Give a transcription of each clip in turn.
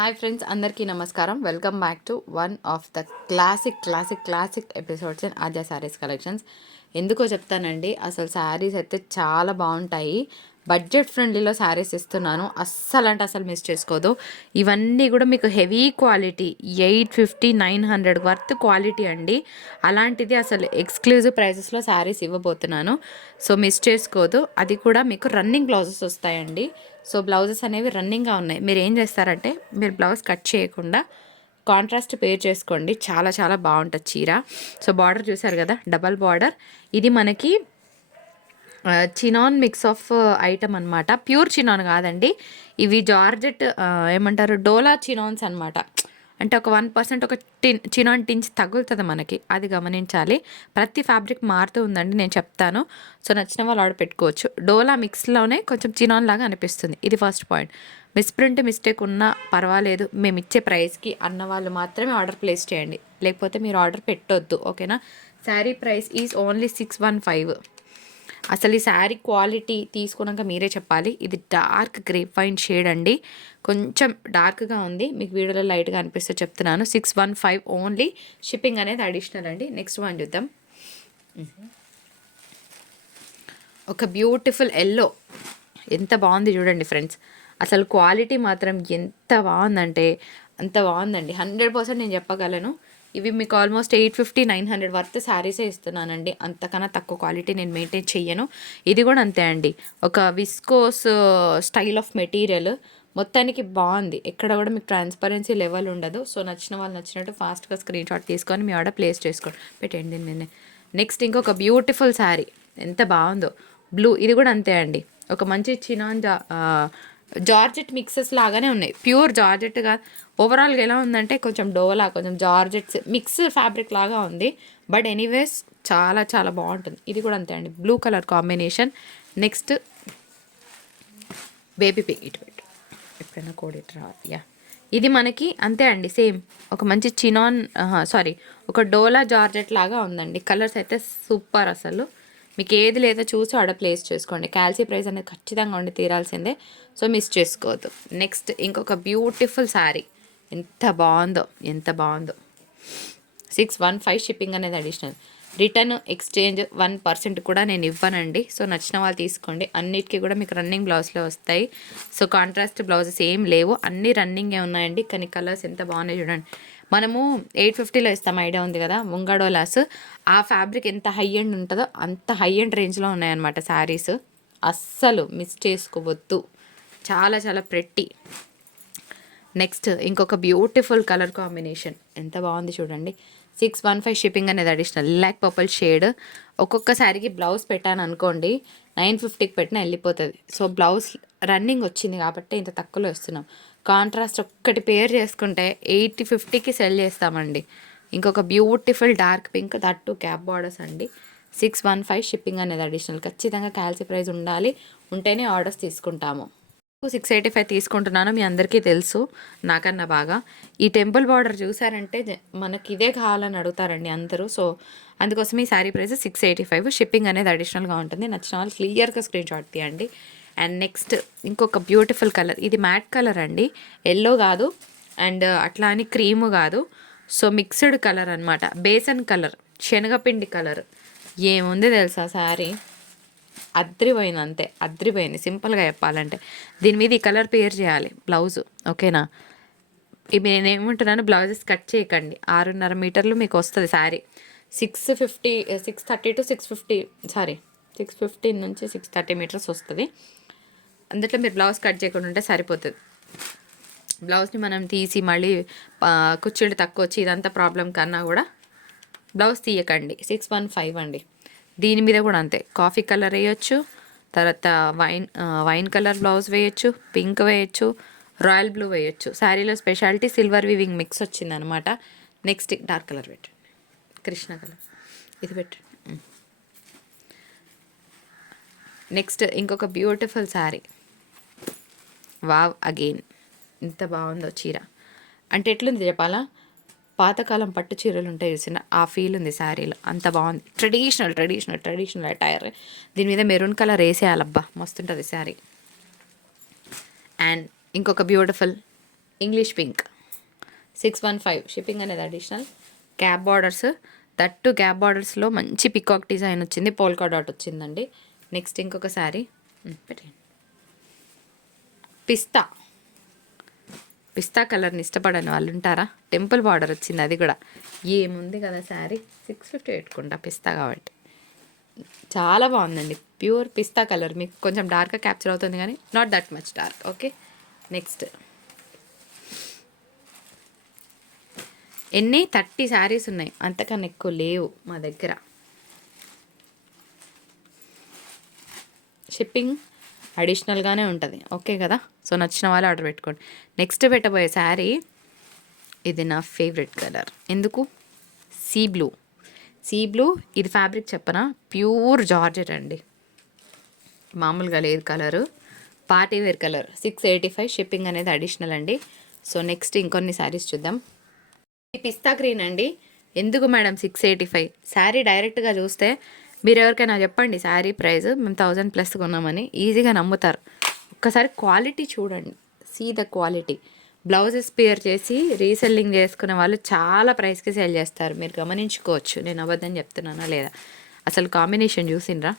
Hi friends అందరికీ నమస్కారం. Welcome back to one of the classic classic classic episodes in Aadya saris collections. ఎందుకో చెప్తానండి అసలు శారీస్ అయితే చాలా బాగుంటాయి. బడ్జెట్ ఫ్రెండ్లీలో శారీస్ ఇస్తున్నాను. అస్సలు అంటే అసలు మిస్ చేసుకోదు. ఇవన్నీ కూడా మీకు heavy quality eight fifty nine hundred worth quality అండి. అలాంటిది అసలు ఎక్స్క్లూజివ్ ప్రైజెస్లో శారీస్ ఇవ్వబోతున్నాను. సో మిస్ చేసుకోదు. అది కూడా మీకు రన్నింగ్ బ్లౌజెస్ వస్తాయండి. సో బ్లౌజెస్ అనేవి రన్నింగ్గా ఉన్నాయి. మీరు ఏం చేస్తారంటే మీరు బ్లౌజ్ కట్ చేయకుండా కాంట్రాస్ట్ పేర్ చేసుకోండి. చాలా చాలా బాగుంటుంది చీర. సో బార్డర్ చూసారు కదా? Double border. ఇది మనకి చినాన్ మిక్స్ ఆఫ్ ఐటమ్ అనమాట ప్యూర్ చినాన్ కాదండి. ఇవి జార్జెట్ ఏమంటారు డోలా చినాన్స్ అనమాట అంటే ఒక వన్ పర్సెంట్ ఒక టిన్ చినాన్ టిన్స్ తగులుతుంది మనకి. అది గమనించాలి. ప్రతి ఫ్యాబ్రిక్ మారుతూ ఉందండి నేను చెప్తాను. సో నచ్చిన వాళ్ళు ఆర్డర్ పెట్టుకోవచ్చు. డోలా మిక్స్లోనే కొంచెం చినాన్ లాగా అనిపిస్తుంది. ఇది ఫస్ట్ పాయింట్ మిస్ప్రింట్ మిస్టేక్ ఉన్నా పర్వాలేదు. మేము ఇచ్చే ప్రైస్కి అన్న వాళ్ళు మాత్రమే ఆర్డర్ ప్లేస్ చేయండి. లేకపోతే మీరు ఆర్డర్ పెట్టొద్దు. ఓకేనా? Sari price is only six one five అసలు ఈ శారీ క్వాలిటీ తీసుకున్నాక మీరే చెప్పాలి. ఇది డార్క్ గ్రేప్ వైన్ షేడ్ అండి. కొంచెం డార్క్గా ఉంది. మీకు వీడియోలో లైట్గా అనిపిస్తే చెప్తున్నాను. Six one five only. Shipping అనేది అడిషనల్ అండి. నెక్స్ట్ వన్ చూద్దాం. ఒక బ్యూటిఫుల్ ఎల్లో. ఎంత బాగుంది చూడండి ఫ్రెండ్స్. అసలు క్వాలిటీ మాత్రం ఎంత బాగుందంటే అంత బాగుందండి. హండ్రెడ్ పర్సెంట్ నేను చెప్పగలను. ఇవి మీకు almost eight fifty nine hundred worth శారీసే ఇస్తున్నానండి. అంతకన్నా తక్కువ క్వాలిటీ నేను మెయింటైన్ చెయ్యను. ఇది కూడా అంతే అండి. ఒక విస్కోస్ స్టైల్ ఆఫ్ మెటీరియల్ మొత్తానికి బాగుంది. ఎక్కడ కూడా మీకు ట్రాన్స్పరెన్సీ లెవెల్ ఉండదు. సో నచ్చిన వాళ్ళు నచ్చినట్టు ఫాస్ట్గా స్క్రీన్ షాట్ తీసుకొని మీ ఆర్డర్ ప్లేస్ చేసుకోండి. పెట్టండి నేను నెక్స్ట్ ఇంకొక బ్యూటిఫుల్ శారీ. ఎంత బాగుందో. బ్లూ. ఇది కూడా అంతే అండి. ఒక మంచి చినాన్ జార్జెట్ మిక్సెస్ లాగానే ఉన్నాయి. ప్యూర్ జార్జెట్ కాదు ఓవరాల్గా ఎలా ఉందంటే కొంచెం డోలా కొంచెం జార్జెట్స్ మిక్స్ ఫ్యాబ్రిక్ లాగా ఉంది. బట్ ఎనీవేస్ చాలా చాలా బాగుంటుంది. ఇది కూడా అంతే అండి. Blue colour combination next baby pink ఇటు పెట్టు. ఎప్పుడైనా కోడి రావాలి యా ఇది మనకి అంతే అండి సేమ్ ఒక మంచి చినాన్ సారీ ఒక డోలా జార్జెట్ లాగా ఉందండి. కలర్స్ అయితే సూపర్ అసలు. మీకు ఏది లేదో చూసి ఆర్డర్ ప్లేస్ చేసుకోండి. క్యాల్సీ ప్రైస్ అనేది ఖచ్చితంగా ఉండి తీరాల్సిందే. సో మిస్ చేసుకోవద్దు. నెక్స్ట్ ఇంకొక బ్యూటిఫుల్ శారీ. ఎంత బాగుందో ఎంత బాగుందో. సిక్స్ వన్ ఫైవ్ షిప్పింగ్ అనేది additional. Return exchange one percent కూడా నేను ఇవ్వనండి. సో నచ్చిన వాళ్ళు తీసుకోండి. అన్నిటికీ కూడా మీకు రన్నింగ్ బ్లౌజ్లో వస్తాయి. సో కాంట్రాస్ట్ బ్లౌజెస్ ఏం లేవు. అన్నీ రన్నింగే ఉన్నాయండి. కానీ కలర్స్ ఎంత బాగున్నాయి చూడండి. మనము ఎయిట్ ఫిఫ్టీలో ఇస్తాం ఐడియా ఉంది కదా ముంగడోలాస్ ఆ ఫ్యాబ్రిక్ ఎంత హై ఎండ్ ఉంటుందో అంత హై ఎండ్ రేంజ్లో ఉన్నాయన్నమాట శారీస్. అస్సలు మిస్ చేసుకోవద్దు. చాలా చాలా ప్రెట్టి నెక్స్ట్ ఇంకొక బ్యూటిఫుల్ కలర్ కాంబినేషన్ ఎంత బాగుంది చూడండి. సిక్స్ వన్ ఫైవ్ షిప్పింగ్ అనేది అడిషనల్ లైక్ పర్పుల్ షేడ్ ఒక్కొక్క శారీకి బ్లౌజ్ పెట్టాను అనుకోండి నైన్ ఫిఫ్టీకి పెట్టిన వెళ్ళిపోతుంది. సో బ్లౌజ్ రన్నింగ్ వచ్చింది కాబట్టి ఇంత తక్కువలో ఇస్తున్నాం. కాంట్రాస్ట్ ఒక్కటి పేర్ చేసుకుంటే ఎయిటీ ఫిఫ్టీకి సెల్ చేస్తామండి. ఇంకొక beautiful dark pink that too cap borders అండి. సిక్స్ వన్ ఫైవ్ షిప్పింగ్ అనేది అడిషనల్ ఖచ్చితంగా క్యాల్సీ ప్రైస్ ఉండాలి. ఉంటేనే ఆర్డర్స్ తీసుకుంటాము. సిక్స్ ఎయిటీ ఫైవ్ తీసుకుంటున్నాను మీ అందరికీ తెలుసు నాకన్నా బాగా. ఈ టెంపుల్ బార్డర్ చూసారంటే మనకి ఇదే కావాలని అడుగుతారండి అందరూ. సో అందుకోసం ఈ sari price six eighty five shipping అనేది అడిషనల్గా ఉంటుంది. నచ్చిన వాళ్ళు క్లియర్గా స్క్రీన్ షాట్ తీయండి. అండ్ నెక్స్ట్ ఇంకొక బ్యూటిఫుల్ కలర్ ఇది మ్యాట్ కలర్ అండి. ఎల్లో కాదు అండ్ అట్లా అని క్రీము కాదు. సో మిక్స్డ్ కలర్ అనమాట బేసన్ కలర్ శనగపిండి కలర్. ఏముంది తెలుసా శారీ? అద్రిపోయింది అంతే అద్రిపోయింది. సింపుల్గా చెప్పాలంటే దీని మీద ఈ కలర్ పేర్ చేయాలి బ్లౌజ్ ఓకేనా? ఇవి నేను ఏముంటున్నాను బ్లౌజెస్ కట్ చేయకండి. ఆరున్నర మీటర్లు మీకు వస్తుంది sari. Six fifty six thirty to six fifty sorry six fifteen నుంచి సిక్స్ థర్టీ మీటర్స్ వస్తుంది. అందులో మీరు బ్లౌజ్ కట్ చేయకుండా ఉంటే సరిపోతుంది. బ్లౌజ్ని మనం తీసి మళ్ళీ కుర్చీలు తక్కువ వచ్చి ఇదంతా ప్రాబ్లం కన్నా కూడా బ్లౌజ్ తీయకండి. సిక్స్ వన్ ఫైవ్ అండి. దీని మీద కూడా అంతే. కాఫీ కలర్ వేయచ్చు తర్వాత వైన్ వైన్ కలర్ బ్లౌజ్ వేయచ్చు పింక్ వేయచ్చు రాయల్ బ్లూ వేయచ్చు. శారీలో స్పెషాలిటీ సిల్వర్ వివింగ్ మిక్స్ వచ్చిందనమాట. నెక్స్ట్ డార్క్ కలర్ పెట్టండి. కృష్ణ కలర్. ఇది పెట్టండి. నెక్స్ట్ ఇంకొక బ్యూటిఫుల్ శారీ. Wow again. ఎంత బాగుందో చీర. అంటే ఎట్లుంది చెప్పాలా? పాతకాలం పట్టు చీరలు ఉంటాయి చూసిన ఆ ఫీల్ ఉంది శారీలో. అంత బాగుంది. ట్రెడిషనల్ ట్రెడిషనల్ ట్రెడిషనల్ అటైర్ దీని మీద మెరూన్ కలర్ వేసేయాలబ్బా. మస్తుంటుంది శారీ. అండ్ ఇంకొక beautiful English pink six one five shipping అనేది additional cab borders that too cab బార్డర్స్లో మంచి పికాక్ డిజైన్ వచ్చింది. పోల్కా డాట్ వచ్చిందండి. నెక్స్ట్ ఇంకొక శారీ. పెట్టండి పిస్తా పిస్తా కలర్ని ఇష్టపడని వాళ్ళు ఉంటారా టెంపుల్ బార్డర్ వచ్చింది అది కూడా. ఏముంది కదా శారీ? సిక్స్ ఫిఫ్టీ పెట్టుకుంటా పిస్తా కాబట్టి. చాలా బాగుందండి. ప్యూర్ పిస్తా కలర్. మీకు కొంచెం డార్క్గా క్యాప్చర్ అవుతుంది కానీ not that much dark okay next ఎన్ని థర్టీ శారీస్ ఉన్నాయి. అంతకన్నా ఎక్కువ లేవు మా దగ్గర. షిప్పింగ్ అడిషనల్గానే ఉంటుంది. ఓకే కదా? సో నచ్చిన వాళ్ళు ఆర్డర్ పెట్టుకోండి. నెక్స్ట్ పెట్టబోయే శారీ ఇది నా ఫేవరెట్ కలర్. ఎందుకు? Sea blue. సీ బ్లూ ఇది ఫ్యాబ్రిక్ చెప్పనా? ప్యూర్ జార్జెట్ అండి. మామూలుగా లేదు colour. Party wear colour. Six eighty five shipping అనేది అడిషనల్ అండి. సో నెక్స్ట్ ఇంకొన్ని శారీస్ చూద్దాం. ఈ పిస్తా గ్రీన్ అండి. ఎందుకు madam six eighty five? Sari డైరెక్ట్గా చూస్తే మీరు ఎవరికైనా చెప్పండి శారీ ప్రైస్ మేము థౌజండ్ ప్లస్ కొన్నామని ఈజీగా నమ్ముతారు. ఒక్కసారి క్వాలిటీ చూడండి see the quality. Blouses pair చేసి రీసెల్లింగ్ చేసుకునే వాళ్ళు చాలా ప్రైస్కి సేల్ చేస్తారు. మీరు గమనించుకోవచ్చు నేను అబద్ధం చెప్తున్నానా లేదా? అసలు కాంబినేషన్ చూసిండ్రా?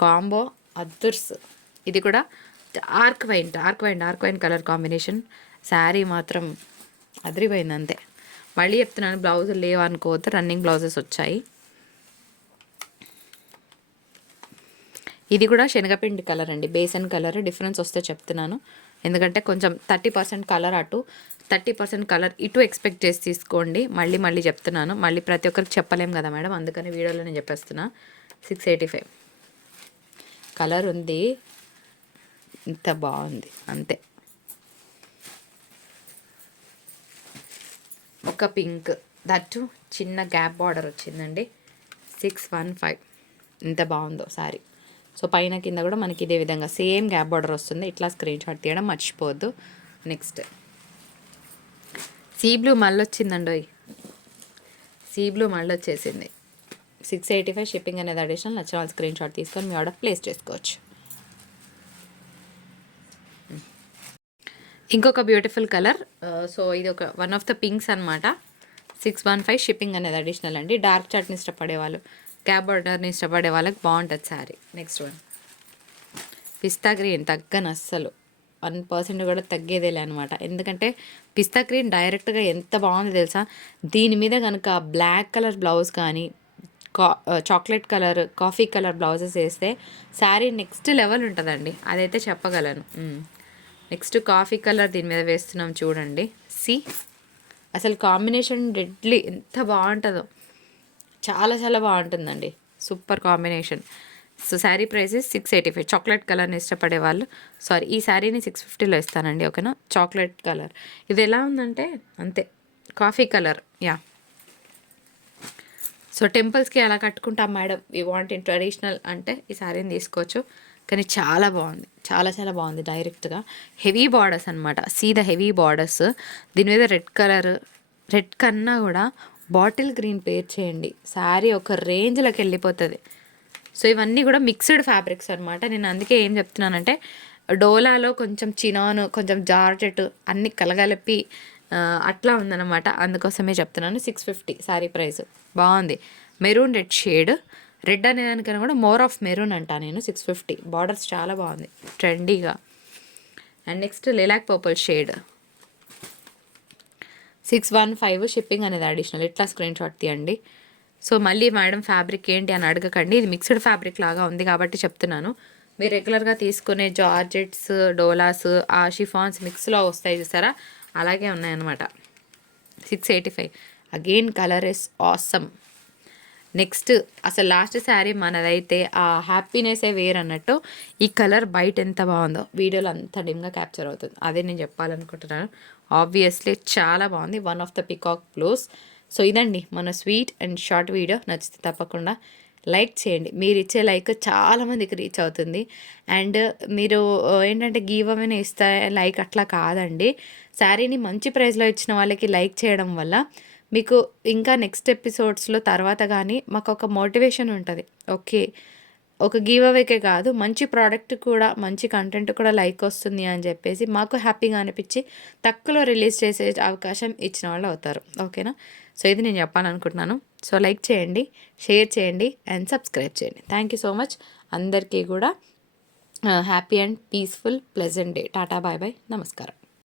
కాంబో అదుర్స్ ఇది కూడా dark wine dark wine dark wine colour combination. Sari మాత్రం అదిరిపోయింది అంతే. మళ్ళీ చెప్తున్నాను బ్లౌజులు లేవనుకోవద్దు రన్నింగ్ బ్లౌజెస్ వచ్చాయి. ఇది కూడా శనగపిండి కలర్ అండి. బేసన్ కలర్. డిఫరెన్స్ వస్తే చెప్తున్నాను. ఎందుకంటే కొంచెం థర్టీ పర్సెంట్ కలర్ అటు థర్టీ పర్సెంట్ కలర్ ఇటు ఎక్స్పెక్ట్ చేసి తీసుకోండి. మళ్ళీ మళ్ళీ చెప్తున్నాను. మళ్ళీ ప్రతి ఒక్కరికి చెప్పలేం కదా మేడం. అందుకని వీడియోలో నేను చెప్పేస్తున్నా. సిక్స్ ఎయిటీ ఫైవ్ కలర్ ఉంది. ఇంత బాగుంది. అంతే. ఒక పింక్. దట్టు చిన్న గ్యాప్ బార్డర్ వచ్చిందండి. సిక్స్ వన్ ఫైవ్ ఇంత బాగుందో సారీ. సో పైన కింద కూడా మనకి ఇదే విధంగా సేమ్ గ్యాప్ బార్డర్ వస్తుంది. ఇట్లా స్క్రీన్ షాట్ తీయడం మర్చిపోవద్దు. నెక్స్ట్ సీ బ్లూ మళ్ళీ వచ్చిందండి సీ బ్లూ మళ్ళీ వచ్చేసింది సిక్స్ ఎయిటీ ఫైవ్ షిప్పింగ్ అనేది అడిషనల్ నచ్చిన వాళ్ళు స్క్రీన్ షాట్ తీసుకొని మీ ఆర్డర్ ప్లేస్ చేసుకోవచ్చు. ఇంకొక బ్యూటిఫుల్ కలర్ సో ఇది ఒక వన్ ఆఫ్ ద పింక్స్ అనమాట సిక్స్ వన్ ఫైవ్ షిప్పింగ్ అనేది అడిషనల్ అండి. డార్క్ చాట్ని ఇష్టపడేవాళ్ళు. క్యాబ్ ఆర్డర్ని ఇష్టపడే వాళ్ళకి బాగుంటుంది శారీ. నెక్స్ట్ వన్ పిస్తా గ్రీన్ తగ్గని అస్సలు. వన్ పర్సెంట్ కూడా తగ్గేదేలే అనమాట ఎందుకంటే పిస్తా గ్రీన్ డైరెక్ట్గా ఎంత బాగుంది తెలుసా? దీని మీద కనుక బ్లాక్ కలర్ బ్లౌజ్ కానీ కా chocolate colour coffee colour blouses వేస్తే శారీ నెక్స్ట్ లెవెల్ ఉంటుందండి. అదైతే చెప్పగలను. నెక్స్ట్ కాఫీ కలర్ దీని మీద వేస్తున్నాం చూడండి. సి. అసలు కాంబినేషన్ డెడ్లీ ఎంత బాగుంటుందో. చాలా చాలా బాగుంటుందండి. Super combination. So sari prices six eighty five chocolate కలర్ని ఇష్టపడే వాళ్ళు సారీ ఈ శారీని సిక్స్ ఫిఫ్టీలో ఇస్తానండి ఓకేనా? చాక్లెట్ కలర్ ఇది ఎలా ఉందంటే అంతే కాఫీ కలర్ యా సో టెంపుల్స్కి అలా కట్టుకుంటాం మేడం. ఈ వాంట్ ఇన్ ట్రెడిషనల్ అంటే ఈ శారీని తీసుకోవచ్చు. కానీ చాలా బాగుంది. చాలా చాలా బాగుంది డైరెక్ట్గా. హెవీ బార్డర్స్ అనమాట సీ ద హెవీ బార్డర్స్ దీని మీద రెడ్ కలర్ రెడ్ కన్నా కూడా బాటిల్ గ్రీన్ పేర్ చేయండి. శారీ ఒక రేంజ్లోకి వెళ్ళిపోతుంది. సో ఇవన్నీ కూడా మిక్స్డ్ ఫ్యాబ్రిక్స్ అనమాట నేను అందుకే ఏం చెప్తున్నానంటే డోలాలో కొంచెం చినాను కొంచెం జార్జెట్ అన్ని కలగలిపి అట్లా ఉందన్నమాట. అందుకోసమే చెప్తున్నాను. Six fifty sari price. బాగుంది. Maroon red shade. రెడ్ అనే దానికన్నా కూడా మోర్ ఆఫ్ మెరూన్ అంట నేను సిక్స్ ఫిఫ్టీ బార్డర్స్ చాలా బాగుంది. ట్రెండీగా. And next lilac purple shade. Six one five shipping అనేది అడిషనల్ ఇట్లా స్క్రీన్ షాట్ తీయండి. సో మళ్ళీ మేడం ఫ్యాబ్రిక్ ఏంటి అని అడగకండి. ఇది మిక్స్డ్ ఫ్యాబ్రిక్ లాగా ఉంది కాబట్టి చెప్తున్నాను. మీరు రెగ్యులర్గా తీసుకునే జార్జెట్స్ డోలాస్ ఆ షిఫాన్స్ మిక్స్లో వస్తాయి చూసారా? అలాగే ఉన్నాయన్నమాట. Six eighty five again colour is awesome next అసలు లాస్ట్ శారీ మనదైతే ఆ హ్యాపీనెస్సే వేర్ అన్నట్టు ఈ కలర్ బయట ఎంత బాగుందో వీడియోలో అంత డిమ్గా క్యాప్చర్ అవుతుంది. అదే నేను చెప్పాలనుకుంటున్నాను. ఆబ్వియస్లీ చాలా బాగుంది. One of the peacock blues so ఇదండి మన స్వీట్ అండ్ షార్ట్ వీడియో నచ్చితే తప్పకుండా లైక్ చేయండి. మీరు ఇచ్చే లైక్ చాలామందికి రీచ్ అవుతుంది. అండ్ మీరు ఏంటంటే గీవ్ అవైనా ఇస్తే లైక్ అట్లా కాదండి. శారీని మంచి ప్రైస్లో ఇచ్చిన వాళ్ళకి లైక్ చేయడం వల్ల మీకు ఇంకా నెక్స్ట్ ఎపిసోడ్స్లో తర్వాత కానీ మాకు ఒక మోటివేషన్ ఉంటుంది. ఓకే. ఒక గివ్ అవేకే కాదు మంచి ప్రోడక్ట్ కూడా మంచి కంటెంట్ కూడా లైక్ వస్తుంది అని చెప్పేసి మాకు హ్యాపీగా అనిపించి తక్కువలో రిలీజ్ చేసే అవకాశం ఇచ్చిన వాళ్ళు అవుతారు. ఓకేనా? సో ఇది నేను చెప్పాలనుకుంటున్నాను. సో లైక్ చేయండి షేర్ చేయండి అండ్ సబ్స్క్రైబ్ చేయండి. థ్యాంక్ యూ సో మచ్ అందరికీ కూడా happy and peaceful pleasant day tata bye bye నమస్కారం.